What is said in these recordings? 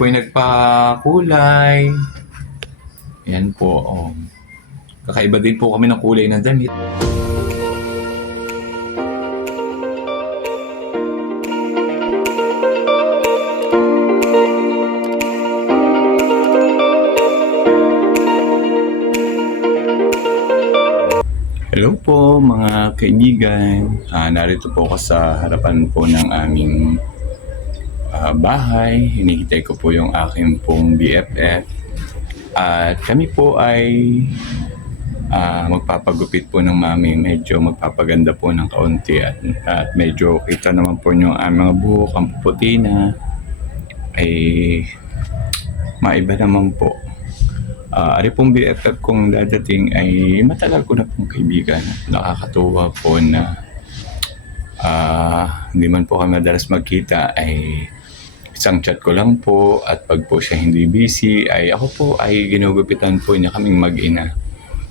Po yung nagpakulay. Ayan po. Oh. Kakaiba din po kami ng kulay ng damit. Hello po mga kaibigan. Narito po ako sa harapan po ng aming bahay. Hinihintay ko po yung aking pong BFF. At kami po ay magpapagupit po ng mami. Medyo magpapaganda po ng kaunti at medyo kita naman po yung aming mga buhok. Ang puputi na ay maiba naman po. Ari pong BFF kong dadating ay matagal ko na pong kaibigan. Nakakatuwa po na hindi man po kami madalas magkita ay isang chat ko lang po at pag po siya hindi busy ay ako po ay ginugupitan po niya kaming mag-ina.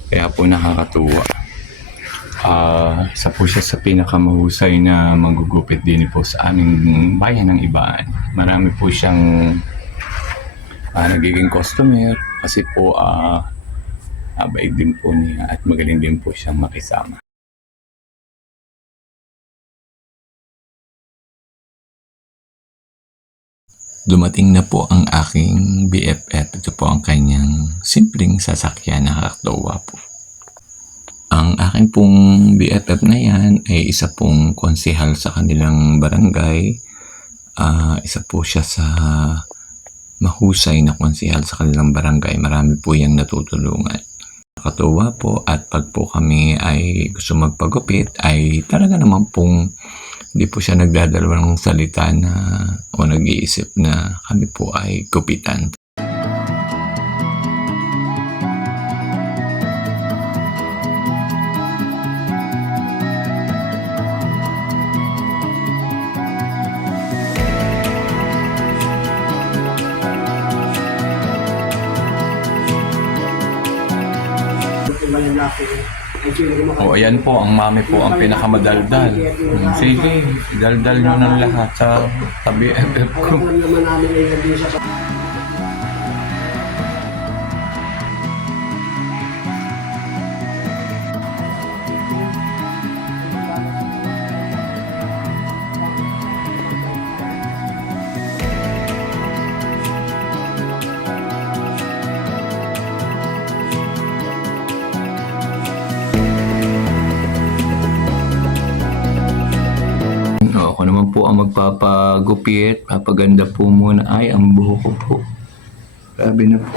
Kaya po nakakatuwa. Isa po siya sa pinakamahusay na magugupit din po sa aming bayan ng Ibaan. Marami po siyang nagiging customer kasi po bait din po niya at magaling din po siyang makisama. Dumating na po ang aking BFF. Ito po ang kanyang simpleng sasakyan, nakakatawa po. Ang aking pong BFF na yan ay isa pong konsehal sa kanilang barangay. Isa po siya sa mahusay na konsehal sa kanilang barangay. Marami po yung natutulungan. Nakakatuwa po at pag po kami ay gusto magpagupit ay talaga naman pong hindi po siya nagdadalawang salita na o nag-iisip na kami po ay gupitan. O ayan po, ang mami po ang pinakamadaldal. Sige, daldal nyo ng lahat sa BFF ko. Ako naman po ang magpapagupit, papaganda po muna. Ay, ang buhok ko po. Grabe na po.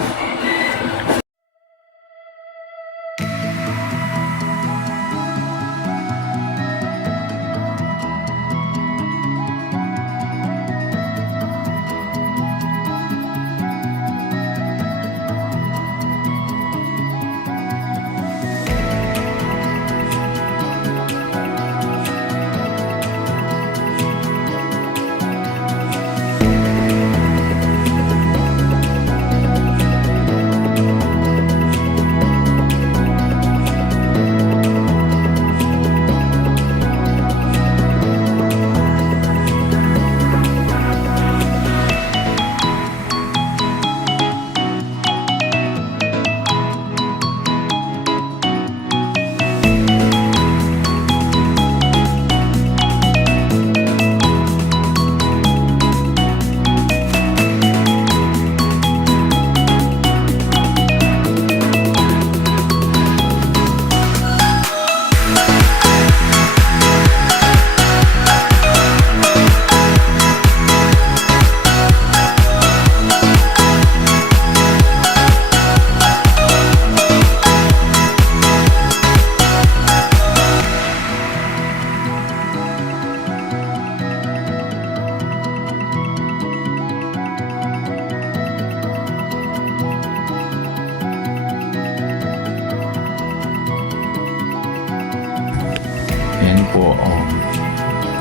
Po.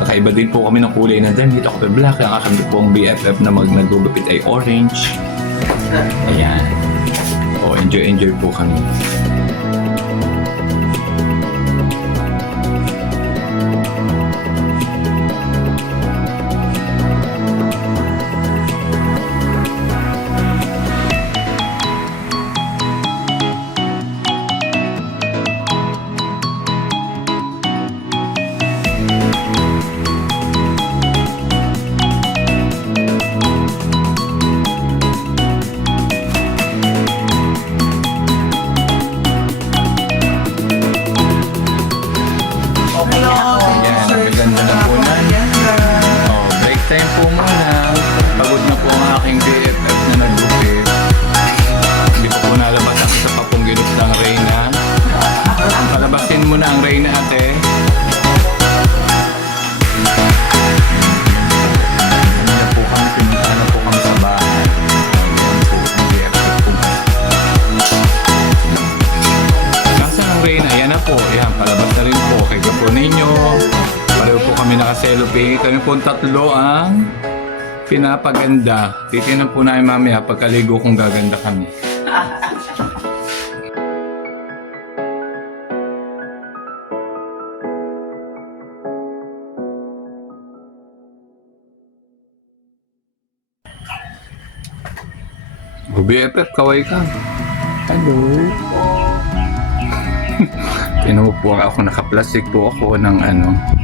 Kakaiba din po kami ng kulay ng damit. Ako ay black. Ang aking po ang BFF na nagugupit ay orange. Ayan. Enjoy po kami. cellophane. Kami po tatlo ang pinapaganda. Titignan po namin mamaya pagkaligo kung gaganda kami. BFF, kaway ka. Hello. Tinan mo po ako, nakaplastic po ako ng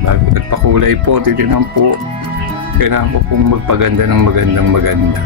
bago nagpakulay po, titignan po. Kailangan ko pong magpaganda ng magandang maganda.